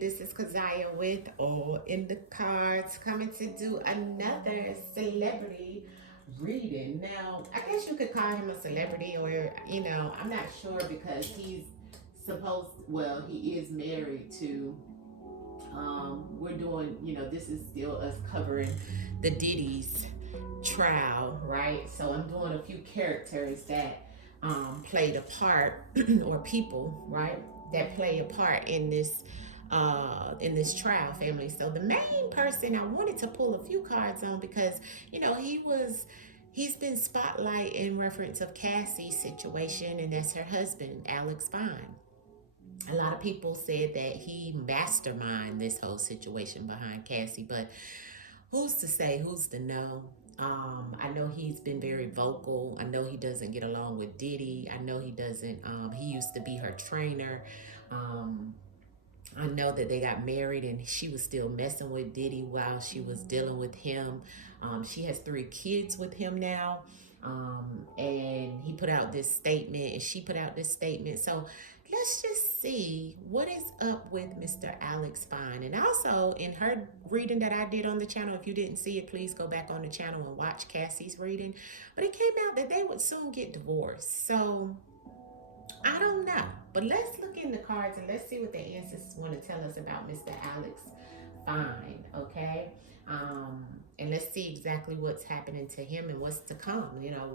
This is Kazaya with AllnDaKards, coming to do another celebrity reading. Now, I guess you could call him a celebrity, or I'm not sure because he is married to. We're doing, this is still us covering the Diddy's trial, right? So I'm doing a few characters that played a part, or people, right, that play a part in this trial, family. So the main person I wanted to pull a few cards on, because he's been spotlight in reference of Cassie's situation, and that's her husband, Alex Fine. A lot of people said that he masterminded this whole situation behind Cassie, but who's to say, who's to know? I know he's been very vocal. I know he doesn't get along with Diddy. I know he doesn't. He used to be her trainer. Um, I know that they got married and she was still messing with Diddy while she was dealing with him. She has 3 kids with him now. And he put out this statement and she put out this statement. So let's just see what is up with Mr. Alex Fine. And also, in her reading that I did on the channel, if you didn't see it, please go back on the channel and watch Cassie's reading. But it came out that they would soon get divorced. So I don't know. But let's look in the cards and let's see what the ancestors want to tell us about Mr. Alex Fine, okay? And let's see exactly what's happening to him and what's to come.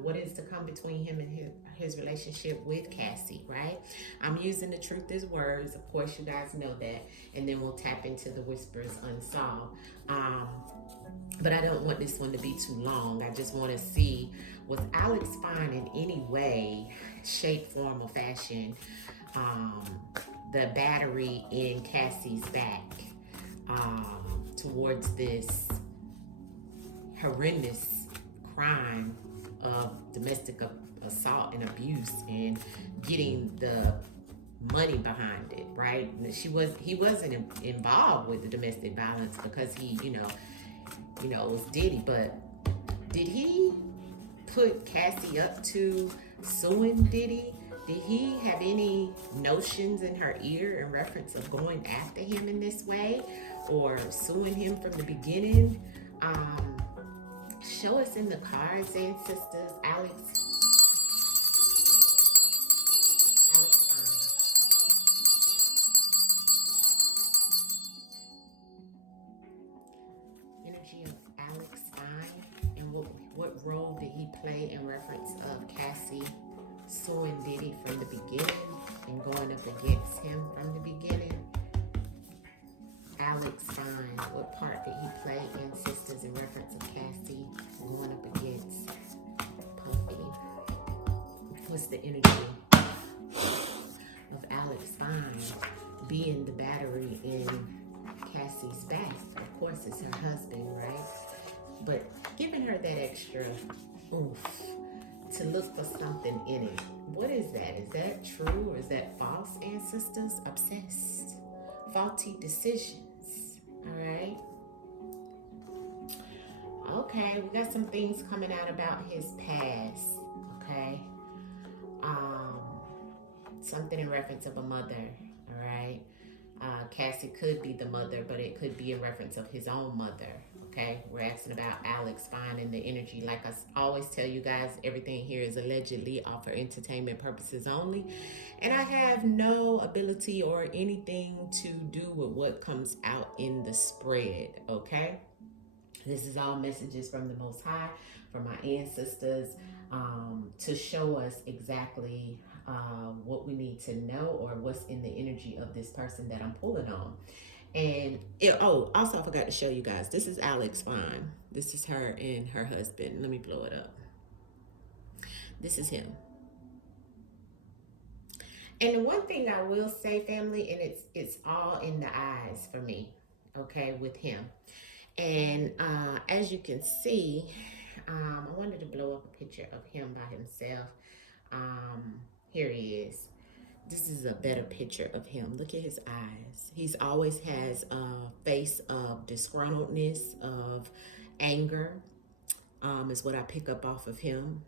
What is to come between him and his relationship with Cassie, right? I'm using the truth as words. Of course, you guys know that. And then we'll tap into the whispers unsolved. But I don't want this one to be too long. I just want to see, was Alex Fine in any way, shape, form, or fashion, the battery in Cassie's back towards this horrendous crime of domestic assault and abuse, and getting the money behind it, right? He wasn't involved with the domestic violence because he, it was Diddy, but did he put Cassie up to suing Diddy? Did he have any notions in her ear in reference of going after him in this way, or suing him from the beginning? Show us in the cards, ancestors. Alex Fine. Energy of Alex Fine, and what role did he play in reference of Cassie suing Diddy from the beginning and going up against him from the beginning? Alex Fine, what part did he play in Sisters in reference of Cassie going up against Puffy? What's the energy of Alex Fine being the battery in Cassie's back? Of course, it's her husband, right? But giving her that extra oomph to look for something in it. What is that? Is that true or is that false, ancestors? Obsessed. Faulty decisions. All right. Okay, we got some things coming out about his past. Okay. Something in reference of a mother. All right. Cassie could be the mother, but it could be in reference of his own mother. Okay, we're asking about Alex Fine and the energy. Like I always tell you guys, everything here is allegedly off for entertainment purposes only. And I have no ability or anything to do with what comes out in the spread, okay? This is all messages from the Most High, from my ancestors, to show us exactly what we need to know, or what's in the energy of this person that I'm pulling on. And also I forgot to show you guys, this is Alex Fine. This is her and her husband. Let me blow it up. This is him. And the one thing I will say, family, and it's all in the eyes for me, okay, with him. And as you can see, I wanted to blow up a picture of him by himself. Here he is. This is a better picture of him. Look at his eyes. He's always has a face of disgruntledness, of anger, is what I pick up off of him.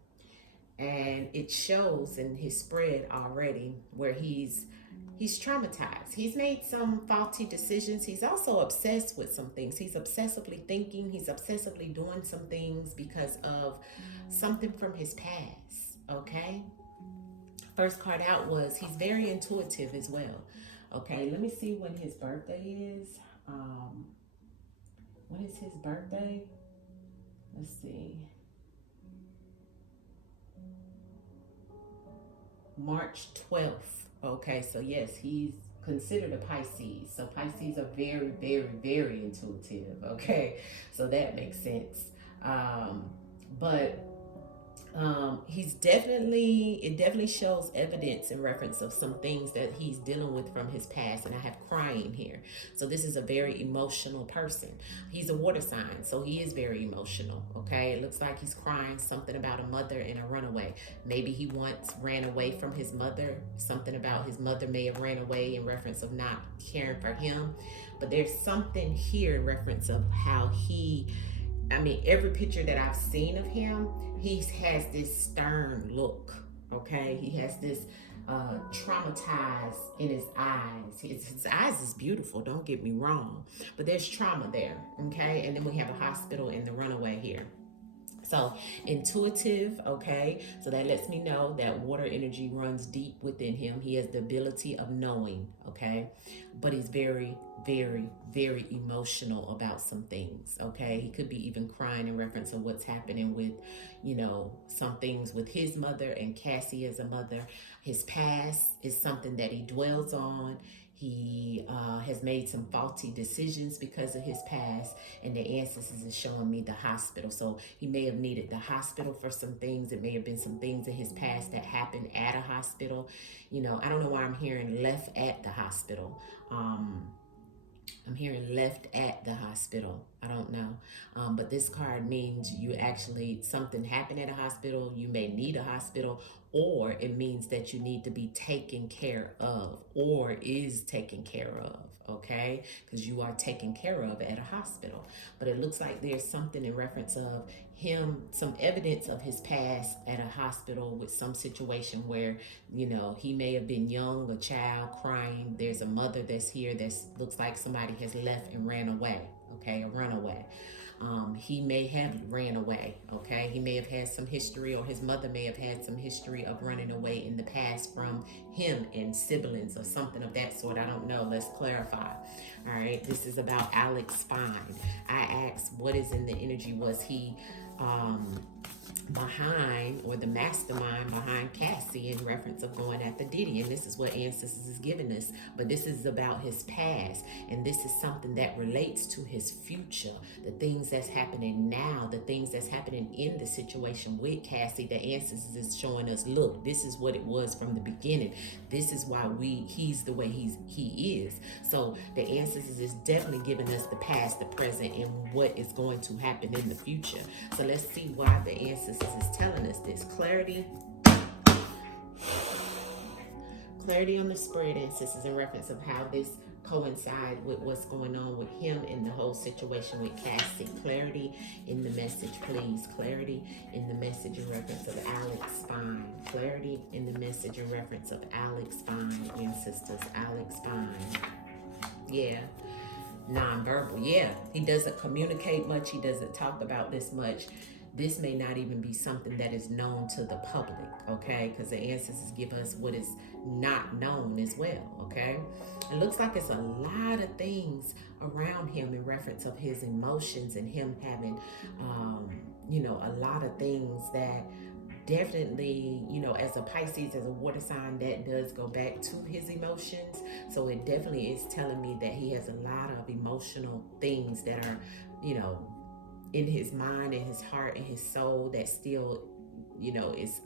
And it shows in his spread already where he's traumatized. He's made some faulty decisions. He's also obsessed with some things. He's obsessively thinking. He's obsessively doing some things because of something from his past. Okay. First card out was he's very intuitive as well. Okay. Let me see when his birthday is. When is his birthday? Let's see. March 12th. Okay, so yes, he's considered a Pisces. So Pisces are very, very, very intuitive. Okay, so that makes sense. But he's definitely, it definitely shows evidence in reference of some things that he's dealing with from his past. And I have crying here. So this is a very emotional person. He's a water sign, so he is very emotional. Okay, it looks like he's crying something about a mother and a runaway. Maybe he once ran away from his mother. Something about his mother may have ran away in reference of not caring for him. But there's something here in reference of how every picture that I've seen of him, he has this stern look. Okay, he has this traumatized in his eyes. His eyes is beautiful, don't get me wrong, but there's trauma there. Okay, and then we have a hospital in the runaway here. So intuitive, okay, so that lets me know that water energy runs deep within him. He has the ability of knowing, okay, but he's very, very, very emotional about some things. Okay, he could be even crying in reference to what's happening with, some things with his mother and Cassie as a mother. His past is something that he dwells on. He has made some faulty decisions because of his past, and the ancestors is showing me the hospital. So he may have needed the hospital for some things. It may have been some things in his past that happened at a hospital. I don't know why I'm hearing left at the hospital. I'm hearing left at the hospital. I don't know. But this card means something happened at a hospital. You may need a hospital, or it means that you need to be taken care of or is taken care of. Okay, because you are taken care of at a hospital. But it looks like there's something in reference of him, some evidence of his past at a hospital with some situation where, he may have been young, a child crying. There's a mother that's here that looks like somebody has left and ran away. Okay, a runaway. He may have ran away. Okay, he may have had some history, or his mother may have had some history of running away in the past from him and siblings or something of that sort. I don't know. Let's clarify. All right, this is about Alex Fine. I asked, what is in the energy? Was he behind, or the mastermind behind Cassie in reference of going after Diddy? And this is what ancestors is giving us. But this is about his past, and this is something that relates to his future, the things that's happening now, the things that's happening in the situation with Cassie. The ancestors is showing us, look, this is what it was from the beginning. This is why he's the way he is. So the ancestors is definitely giving us the past, the present, and what is going to happen in the future. So let's see why the ancestors is telling us this. Clarity on the spread, ancestors, in reference of how this coincide with what's going on with him and the whole situation with Cassie. Clarity in the message, please. Clarity in the message in reference of Alex Fine. Clarity in the message in reference of Alex Fine, ancestors. Alex Fine. Yeah. Nonverbal. Yeah. He doesn't communicate much. He doesn't talk about this much. This may not even be something that is known to the public, okay? Because the ancestors give us what is not known as well, okay? It looks like it's a lot of things around him in reference of his emotions, and him having, a lot of things that definitely, as a Pisces, as a water sign, that does go back to his emotions. So it definitely is telling me that he has a lot of emotional things that are, in his mind and his heart and his soul that still, is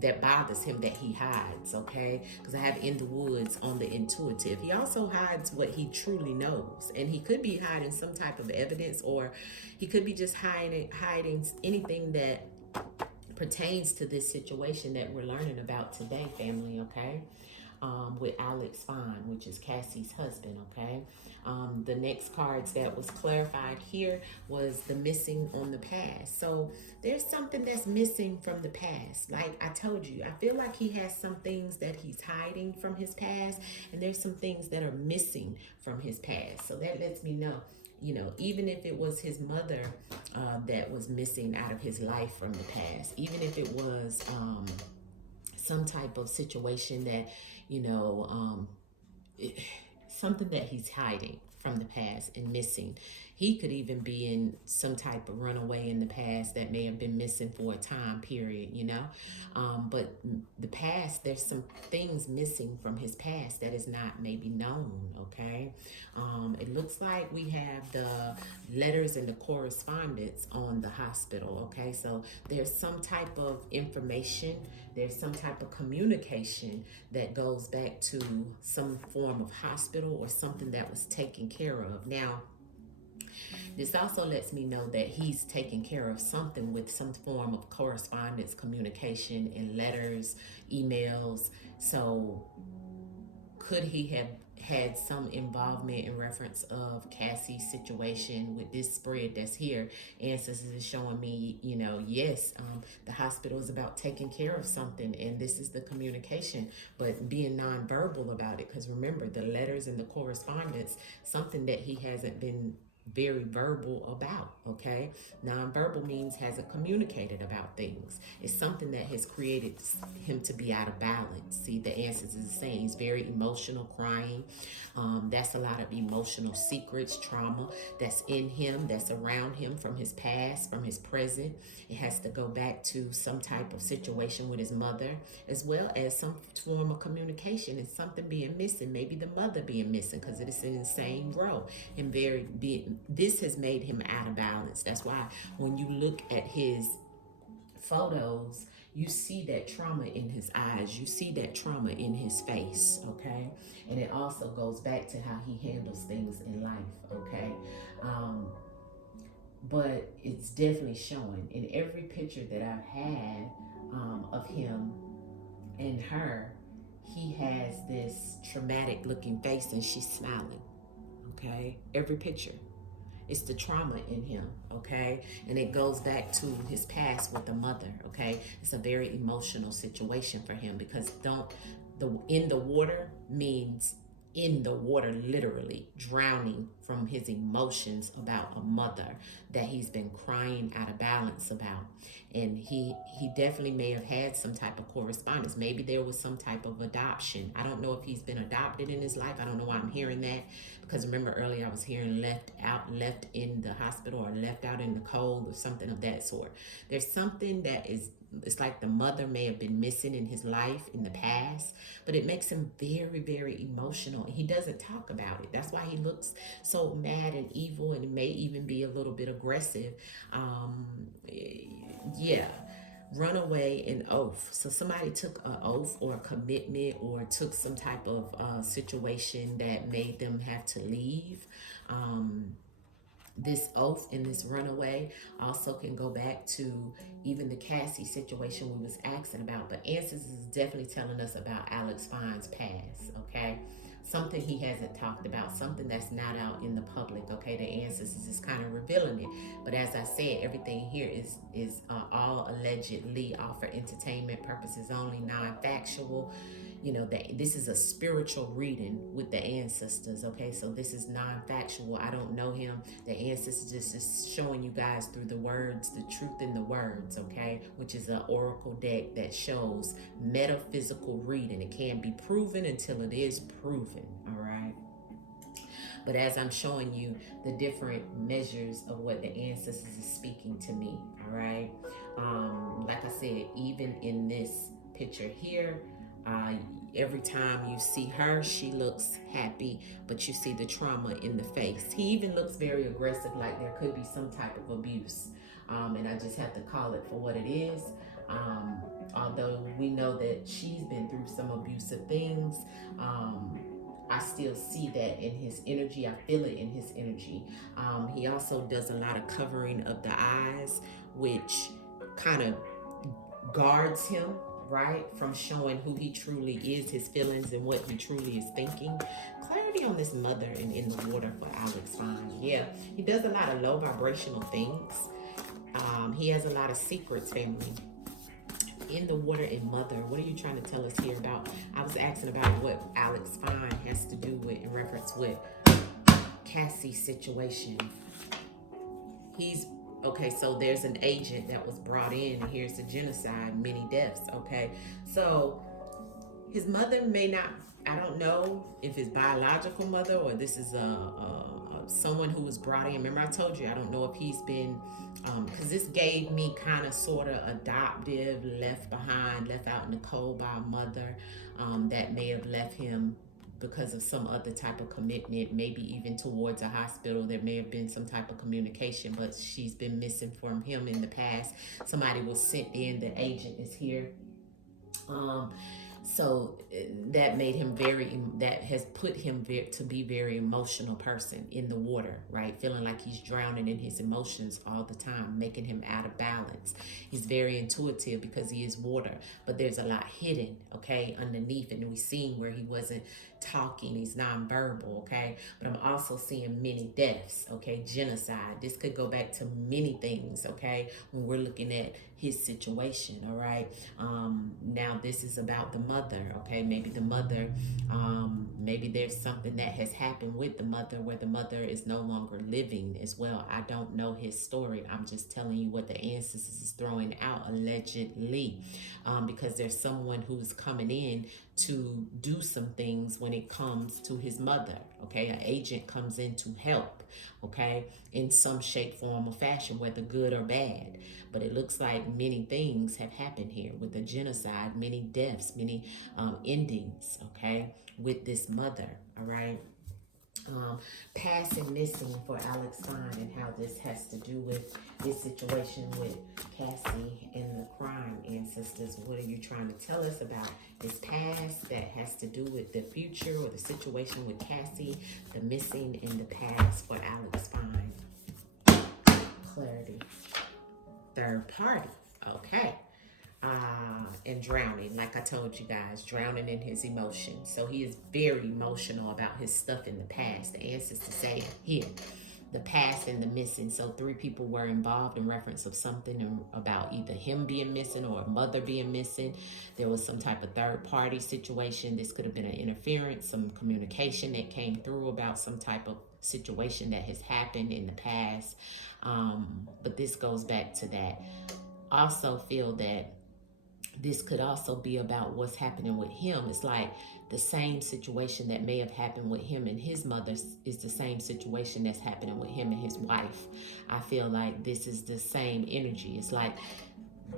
that bothers him, that he hides. Okay, because I have in the woods on the intuitive. He also hides what he truly knows, and he could be hiding some type of evidence, or he could be just hiding anything that pertains to this situation that we're learning about today, family. Okay. with Alex Fine, which is Cassie's husband, okay? The next cards that was clarified here was the missing on the past. So there's something that's missing from the past. Like I told you, I feel like he has some things that he's hiding from his past, and there's some things that are missing from his past. So that lets me know, even if it was his mother that was missing out of his life from the past, even if it was some type of situation that, you know, something that he's hiding from the past and missing. He could even be in some type of runaway in the past that may have been missing for a time period, but the past, there's some things missing from his past that is not maybe known, okay? It looks like we have the letters and the correspondence on the hospital, okay? So there's some type of information, there's some type of communication that goes back to some form of hospital or something that was taken care of. Now, this also lets me know that he's taking care of something with some form of correspondence, communication, and letters, emails. So could he have had some involvement in reference of Cassie's situation with this spread that's here? Ancestors is showing me, yes, the hospital is about taking care of something, and this is the communication, but being nonverbal about it. Because remember, the letters and the correspondence, something that he hasn't been very verbal about, okay? Nonverbal means hasn't communicated about things. It's something that has created him to be out of balance. See, the answers is saying he's very emotional, crying. That's a lot of emotional secrets, trauma that's in him, that's around him from his past, from his present. It has to go back to some type of situation with his mother, as well as some form of communication and something being missing, maybe the mother being missing because it is in the same row. And this has made him out of balance. That's why when you look at his photos, you see that trauma in his eyes, you see that trauma in his face, okay? And it also goes back to how he handles things in life, okay? But it's definitely showing in every picture that I've had of him and her. He has this traumatic looking face and she's smiling, okay? Every picture. It's the trauma in him, okay? And it goes back to his past with the mother, okay? It's a very emotional situation for him because in the water means in the water, literally drowning from his emotions about a mother that he's been crying out of balance about. And he definitely may have had some type of correspondence. Maybe there was some type of adoption. I don't know if he's been adopted in his life. I don't know why I'm hearing that, because remember earlier I was hearing left in the hospital or left out in the cold or something of that sort. There's something that it's like the mother may have been missing in his life in the past, but it makes him very, very emotional. He doesn't talk about it. That's why he looks so mad and evil, and it may even be a little bit aggressive. Yeah. Runaway and oath. So somebody took an oath or a commitment or took some type of situation that made them have to leave. This oath and this runaway also can go back to even the Cassie situation we was asking about. But Answers is definitely telling us about Alex Fine's past, okay? Something he hasn't talked about, something that's not out in the public, okay? The Answers is just kind of revealing it. But as I said, everything here is all allegedly all for entertainment purposes only, non-factual. That this is a spiritual reading with the ancestors, okay? So this is non-factual. I don't know him. The ancestors just is showing you guys through the words, the truth in the words, okay? Which is an oracle deck that shows metaphysical reading. It can't be proven until it is proven, all right? But as I'm showing you the different measures of what the ancestors is speaking to me, all right? Like I said, even in this picture here, every time you see her, she looks happy, but you see the trauma in the face. He even looks very aggressive, like there could be some type of abuse. And I just have to call it for what it is. Although we know that she's been through some abusive things, I still see that in his energy. I feel it in his energy. He also does a lot of covering of the eyes, which kind of guards him. right? From showing who he truly is, his feelings, and what he truly is thinking. Clarity on this mother and in the water for Alex Fine. Yeah, he does a lot of low vibrational things. He has a lot of secrets, family. In the water and mother, what are you trying to tell us here about? I was asking about what Alex Fine has to do with in reference with Cassie's situation. He's okay, so there's an agent that was brought in, and here's the genocide, many deaths. Okay, so his mother may not, I don't know if his biological mother or this is someone who was brought in. Remember I told you I don't know if he's been because this gave me kind of sort of adoptive, left behind, left out in the cold by a mother that may have left him because of some other type of commitment, maybe even towards a hospital. There may have been some type of communication, but she's been missing from him in the past. Somebody was sent in, the agent is here. So that made him that has put him to be very emotional person in the water, right? Feeling like he's drowning in his emotions all the time, making him out of balance. He's very intuitive because he is water, but there's a lot hidden, okay, underneath. And we've seen where he wasn't talking, he's nonverbal, okay? But I'm also seeing many deaths, okay? Genocide. This could go back to many things, okay? When we're looking at his situation, all right? Now this is about the mother, okay? Maybe the mother, maybe there's something that has happened with the mother where the mother is no longer living as well. I don't know his story. I'm just telling you what the ancestors is throwing out allegedly, because there's someone who's coming in to do some things when it comes to his mother, okay? An agent comes in to help, okay, in some shape, form, or fashion, whether good or bad. But it looks like many things have happened here with the genocide, many deaths, many endings, okay, with this mother, all right? Past and missing for Alex Fine and how this has to do with this situation with Cassie and the crime ancestors. What are you trying to tell us about his past that has to do with the future or the situation with Cassie, the missing in the past for Alex Fine? Clarity. Third party. Okay. And drowning, like I told you guys, drowning in his emotions. So he is very emotional about his stuff in the past. The ancestors say here, the past and the missing. So 3 people were involved in reference of something about either him being missing or a mother being missing. There was some type of third party situation. This could have been an interference, some communication that came through about some type of situation that has happened in the past. But this goes back to that. Also feel that this could also be about what's happening with him. It's like the same situation that may have happened with him and his mother is the same situation that's happening with him and his wife. I feel like this is the same energy. It's like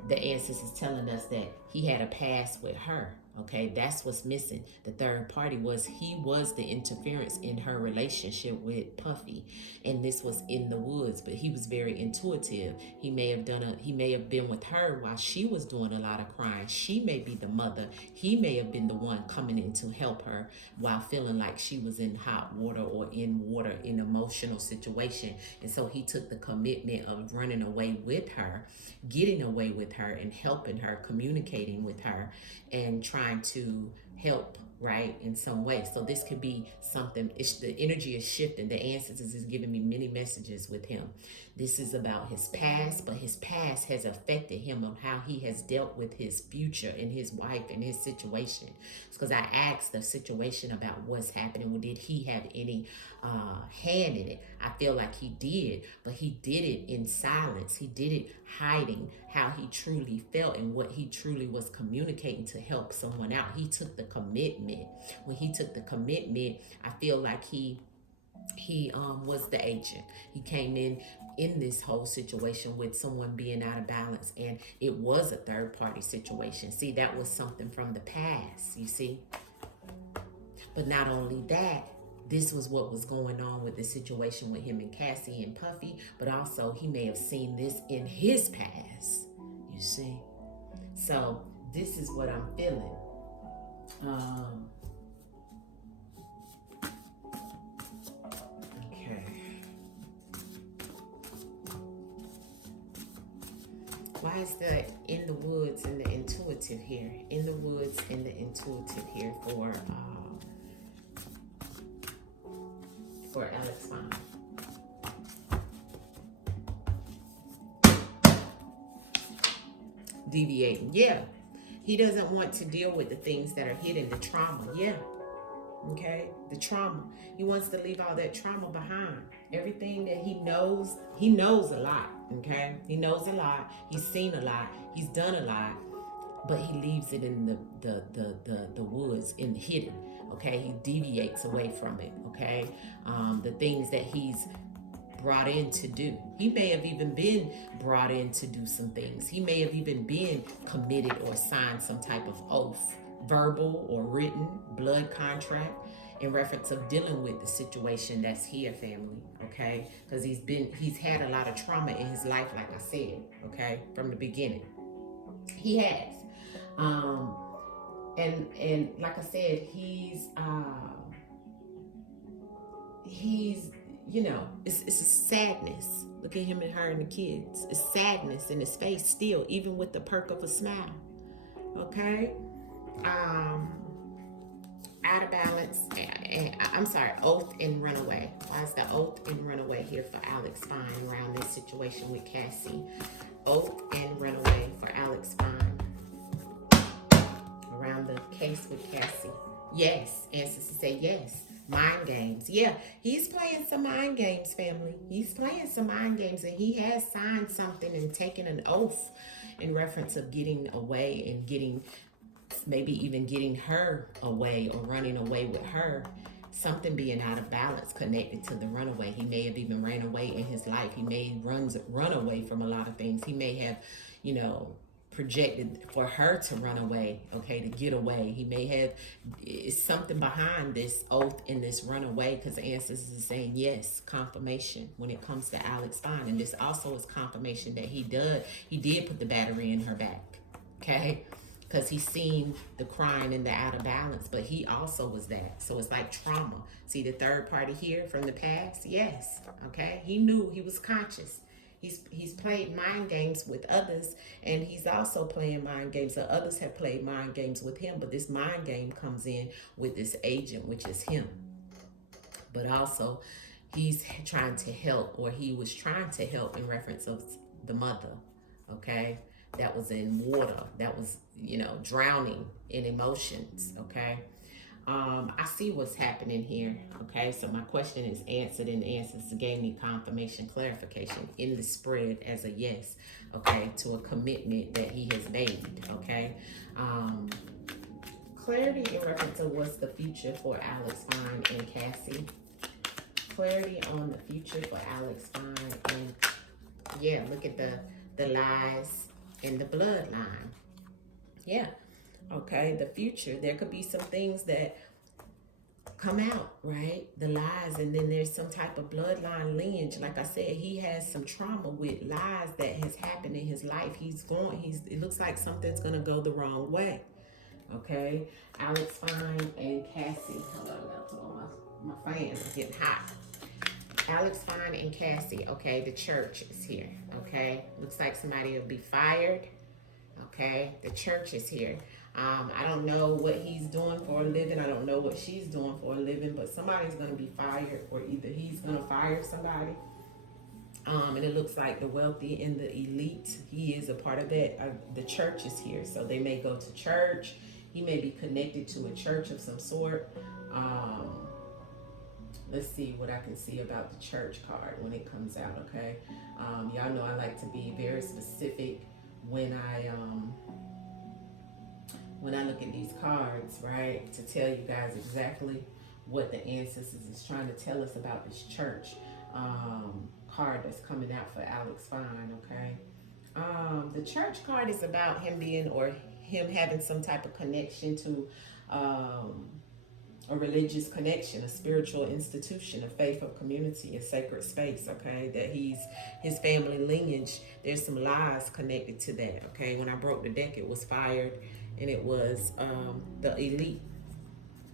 the ancestors telling us that he had a past with her. Okay, that's what's missing. The third party he was the interference in her relationship with Puffy, and this was in the woods. But he was very intuitive. He may have been with her while she was doing a lot of crying. She may be the mother. He may have been the one coming in to help her while feeling like she was in hot water or in emotional situation. And so he took the commitment of running away with her, getting away with her, and helping her, communicating with her, and trying to help, right, in some way. So this could be something, the energy is shifting. The ancestors is giving me many messages with him. This is about his past, but his past has affected him on how he has dealt with his future and his wife and his situation. It's because I asked the situation about what's happening. Well, did he have any hand in it? I feel like he did, but he did it in silence. He did it hiding how he truly felt and what he truly was communicating to help someone out. He took the commitment. When he took the commitment, I feel like he was the agent. He came in this whole situation with someone being out of balance, and it was a third party situation. See, that was something from the past, you see. But not only that, this was what was going on with the situation with him and Cassie and Puffy, but also he may have seen this in his past, you see. So this is what I'm feeling. Why is that in the woods and the intuitive here? In the woods and the intuitive here for Alex Fine. Deviating, yeah. He doesn't want to deal with the things that are hidden, the trauma, yeah. Okay, the trauma. He wants to leave all that trauma behind. Everything that he knows a lot. Okay, he knows a lot. He's seen a lot. He's done a lot, but he leaves it in the woods, in the hidden. Okay, he deviates away from it. Okay, the things that he's brought in to do. He may have even been brought in to do some things. He may have even been committed or signed some type of oath, verbal or written, blood contract, in reference of dealing with the situation that's here, family, okay? Because he's had a lot of trauma in his life, like I said, okay, from the beginning. He has. And like I said, he's you know, it's a sadness. Look at him and her and the kids. It's sadness in his face still, even with the perk of a smile. Okay? Out of balance. I'm sorry, oath and runaway. Why is the oath and runaway here for Alex Fine around this situation with Cassie? Oath and runaway for Alex Fine around the case with Cassie. Yes. Ancestors say yes. Mind games. Yeah, he's playing some mind games, family. He's playing some mind games, and he has signed something and taken an oath in reference of getting away and getting, maybe even getting her away or running away with her. Something being out of balance connected to the runaway. He may have even ran away in his life. He may run away from a lot of things. He may have, you know, projected for her to run away, okay, to get away. He may have, it's something behind this oath and this runaway, because the ancestors is saying yes, confirmation when it comes to Alex Fine. And this also is confirmation that he did put the battery in her back, okay, because he's seen the crying and the out of balance, but he also was that. So it's like trauma. See the third party here from the past? Yes, okay, he knew, he was conscious. He's played mind games with others, and he's also playing mind games. So others have played mind games with him, but this mind game comes in with this agent, which is him. But also, he's trying to help, or he was trying to help in reference of the mother, okay? That was in water, that was, you know, drowning in emotions, okay? I see what's happening here, okay? So my question is answered, and the answers gave me confirmation, clarification in the spread as a yes, okay, to a commitment that he has made, okay? Clarity in reference to what's the future for Alex Fine and Cassie. Clarity on the future for Alex Fine, and yeah, look at the lies in the bloodline. Yeah. Okay, the future, there could be some things that come out, right? The lies, and then there's some type of bloodline lineage. Like I said, he has some trauma with lies that has happened in his life. It looks like something's gonna go the wrong way. Okay, Alex Fine and Cassie. Hold on, I gotta put on my fan. It's getting hot. Alex Fine and Cassie. Okay, the church is here. Okay, looks like somebody will be fired. Okay, the church is here. I don't know what he's doing for a living. I don't know what she's doing for a living, but somebody's going to be fired, or either he's going to fire somebody. And it looks like the wealthy and the elite, he is a part of that. The church is here, so they may go to church. He may be connected to a church of some sort. Let's see what I can see about the church card when it comes out, okay? Y'all know I like to be very specific when I look at these cards, right, to tell you guys exactly what the ancestors is trying to tell us about this church card that's coming out for Alex Fine, okay? The church card is about him having some type of connection to a religious connection, a spiritual institution, a faithful community, a sacred space, okay? That his family lineage, there's some lies connected to that, okay? When I broke the deck, it was fired, and it was the elite.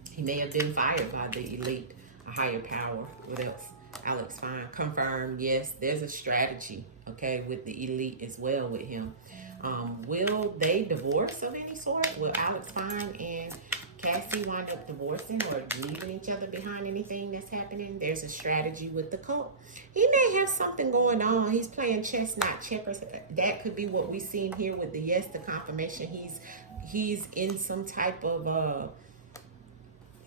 He may have been fired by the elite, a higher power. What else? Alex Fine, confirmed, yes, there's a strategy, okay, with the elite as well with him. Will they divorce of any sort? Will Alex Fine and Cassie wind up divorcing or leaving each other behind? Anything that's happening? There's a strategy with the cult. He may have something going on. He's playing chess, not checkers. That could be what we seen here with the yes, the confirmation. He's in some type of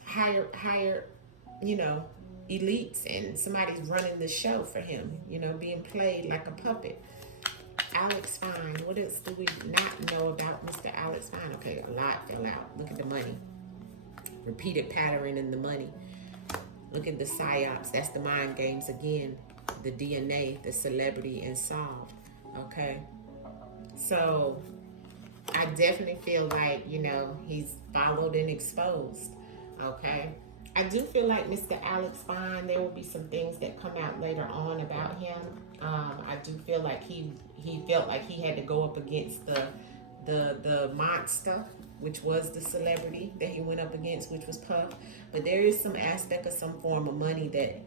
higher, you know, elites, and somebody's running the show for him, you know, being played like a puppet. Alex Fine. What else do we not know about Mr. Alex Fine? Okay, a lot fell out. Look at the money. Repeated pattern in the money. Look at the psyops. That's the mind games again. The DNA, the celebrity, and solved. Okay. So I definitely feel like, you know, he's followed and exposed. Okay. I do feel like Mr. Alex Fine, there will be some things that come out later on about him. I do feel like he felt like he had to go up against the monster, which was the celebrity that he went up against, which was Puff. But there is some aspect of some form of money that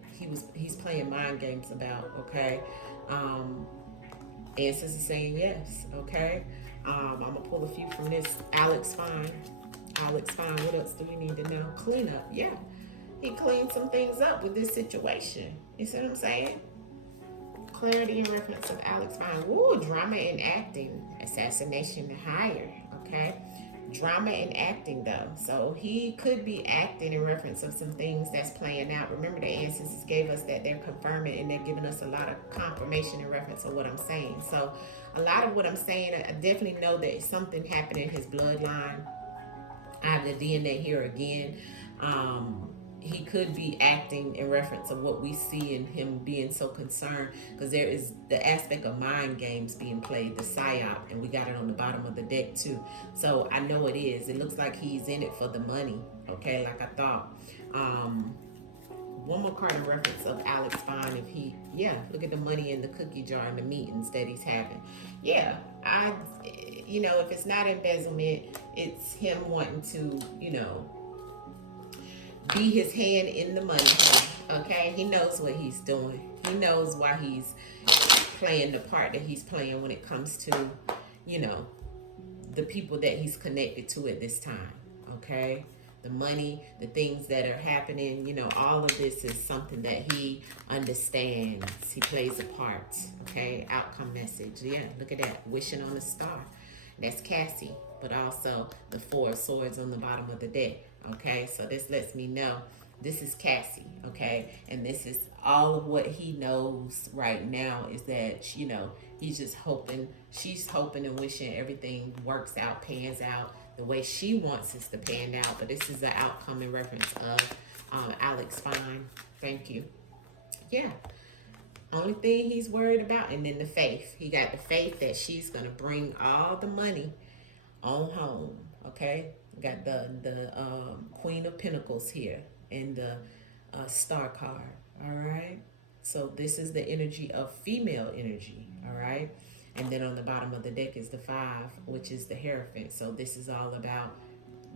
he's playing mind games about. Okay. Answers are saying yes. Okay. I'm gonna pull a few from this Alex Fine. Alex Fine, what else do we need to know? Cleanup. Yeah. He cleaned some things up with this situation. You see what I'm saying? Clarity in reference of Alex Fine. Ooh, drama and acting. Assassination to hire. Okay. Drama and acting though. So he could be acting in reference of some things that's playing out. Remember the ancestors gave us that they're confirming and they're giving us a lot of confirmation in reference of what I'm saying. So a lot of what I'm saying, I definitely know that something happened in his bloodline. I have the DNA here again. He could be acting in reference of what we see in him being so concerned, because there is the aspect of mind games being played, the psyop, and we got it on the bottom of the deck too. So I know it is. It looks like he's in it for the money. Okay, like I thought. One more card in reference of Alex Fine. Look at the money in the cookie jar and the meetings that he's having. Yeah, if it's not embezzlement, it's him wanting to, be his hand in the money. Okay, he knows what he's doing. He knows why he's playing the part that he's playing when it comes to, the people that he's connected to at this time. Okay, the money, the things that are happening, all of this is something that he understands. He plays a part. Okay, outcome message. Yeah, look at that, wishing on a star. That's Cassie, but also the 4 of swords on the bottom of the deck. Okay, so this lets me know this is Cassie. Okay, and this is all of what he knows right now is that, he's just hoping, she's hoping and wishing everything works out, pans out the way she wants it to pan out. But this is the outcome in reference of Alex Fine. Thank you. Yeah. Only thing he's worried about, and then the faith. He got the faith that she's going to bring all the money on home. Okay? Got the Queen of Pentacles here and the Star card. All right? So this is the energy of female energy. All right? And then on the bottom of the deck is the 5, which is the Hierophant. So this is all about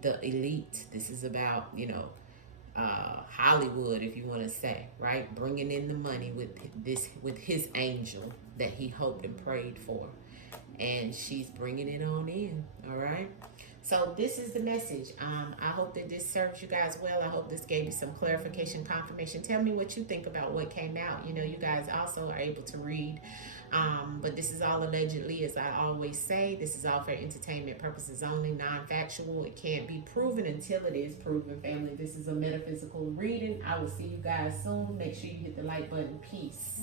the elite. This is about, Hollywood, if you want to say, right? Bringing in the money with his angel that he hoped and prayed for. And she's bringing it on in. All right? So this is the message. I hope that this serves you guys well. I hope this gave you some clarification, confirmation. Tell me what you think about what came out. You guys also are able to read. But this is all allegedly, as I always say. This is all for entertainment purposes only, non-factual. It can't be proven until it is proven, family. This is a metaphysical reading. I will see you guys soon. Make sure you hit the like button. Peace.